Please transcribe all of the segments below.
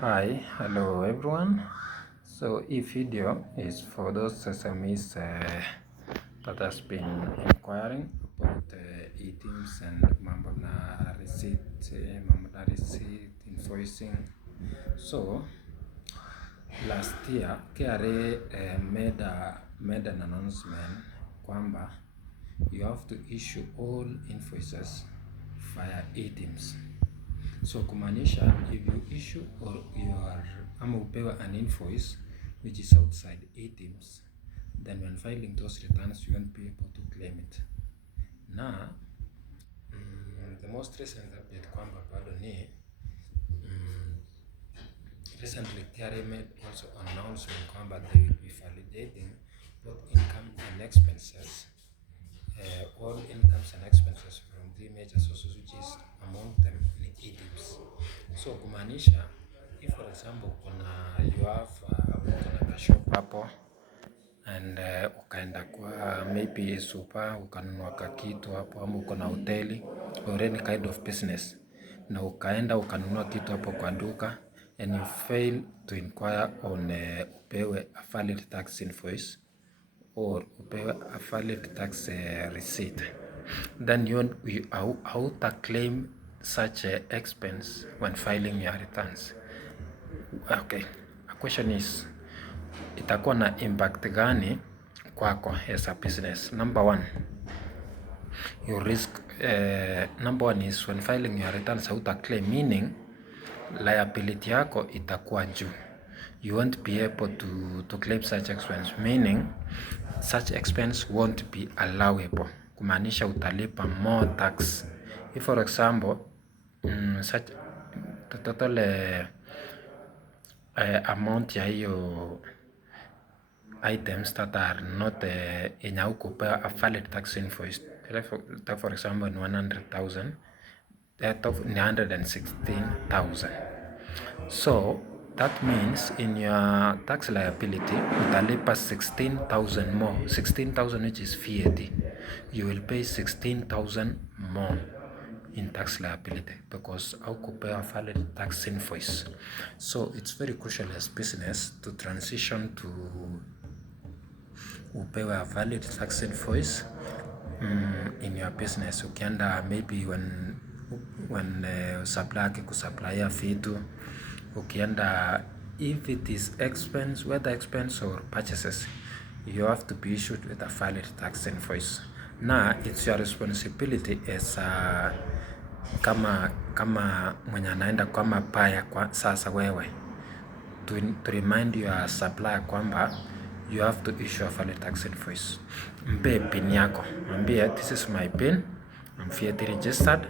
Hi, hello everyone. So this video is for those SMEs that has been inquiring about e-teams and mambo na receipt invoicing. So last year KRA made an announcement kwamba you have to issue all invoices via e-teams. So kumaanisha if you issue or ama upewa an invoice which is outside e-teams, then when filing those returns you won't be able to claim it. Na the most recent update kwamba bado ni recently KRA made also an announcement kwamba they will be validating both income and expenses, all incomes and expenses from three major sources, which is among them ni e-teams. So kumaanisha if for example you have kuna shop hapo and ukaenda kwa maybe super ukanunua kakitu hapo, ama uko na hoteli or any kind of business, na ukaenda ukanunua kitu hapo kwa duka and you fail to inquire on upewe a valid tax invoice or upewe a valid tax receipt, then you hauta claim such expense when filing your returns. Okay, a question is, itakuwa na impact gani kwako as a business? Number one, your risk number one is when filing your returns hauta claim, meaning liability yako itakuwa juu. You won't be able to claim such expense, meaning such expense won't be allowable. Kumaanisha utalipa more tax. If for example such the total amount ya hiyo items that are not yenye haukupewa a valid tax invoice, for example in 100,000, ni 116,000. So that means in your tax liability utalipa 16,000 more, 16,000 which is VAT. You will pay 16,000 more in tax liability because haukupewa valid tax invoice. So it's very crucial as business to transition to upewe a valid tax invoice in your business. Ukienda maybe when supplier akikusupplyia vitu, ukienda if it is expense, whether expense or purchases, you have to be issued with a valid tax invoice. Na it's your responsibility as kama mwenye anaenda kama buyer kwa sasa wewe to remind your supplier kwamba you have to issue a valid tax invoice. Mpe pin yako, mwambie this is my pin, I'm VAT registered,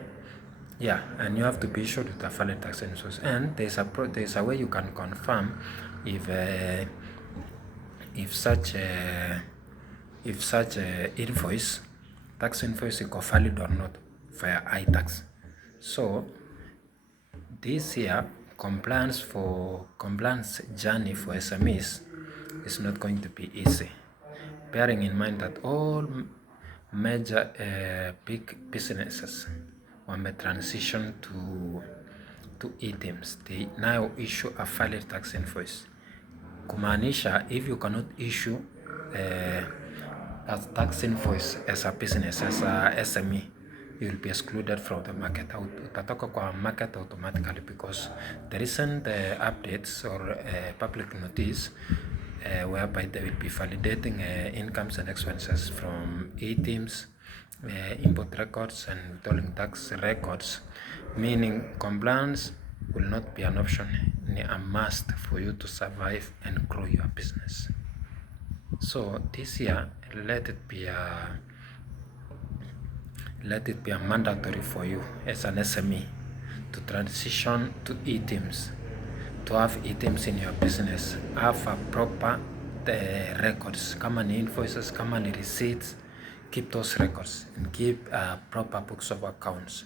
yeah, and you have to be issued with a valid tax invoice. And there's a way you can confirm if such invoice, tax invoice iko valid or not via iTax. So this year compliance journey for SMEs is not going to be easy, bearing in mind that all major big businesses wame transition to e-teams. They now issue a valid tax invoice. Kumaanisha if you cannot issue a tax invoice as a business, as a SME, you will be excluded from the market. Utatoka kwa market automatically because the recent updates or public notice whereby they will be validating incomes and expenses from e-teams, import records and withholding tax records, meaning compliance will not be an option, ni a must for you to survive and grow your business. So this year let it be a mandatory for you as an SME to transition to e-teams, to have e-teams in your business, have a proper records, kama ni invoices, kama ni receipts, keep those records and keep proper books of accounts.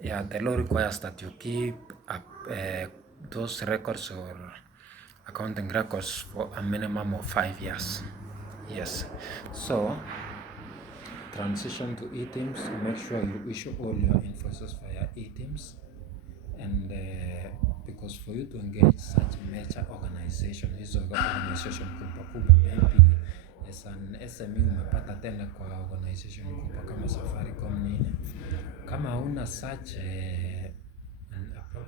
Yeah, the law requires that you keep those records or accounting records for a minimum of 5 years. Yes, so transition to e-teams, make sure you issue all your invoices via e-teams, and because because for you to engage such major organization, hizo organization kubwa, maybe as an SME umepata tena kwa organization kubwa kama Safaricom nini, kama hauna such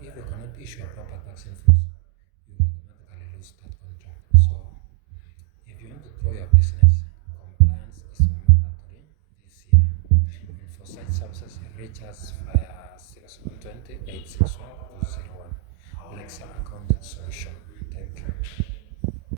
if you cannot issue a proper tax invoice, you automatically lose that contract. So if you want to grow your business, compliance is mandatory this year. And for such services, reach us via 0720 861 201. Alexa Accounting Solution. Thank you.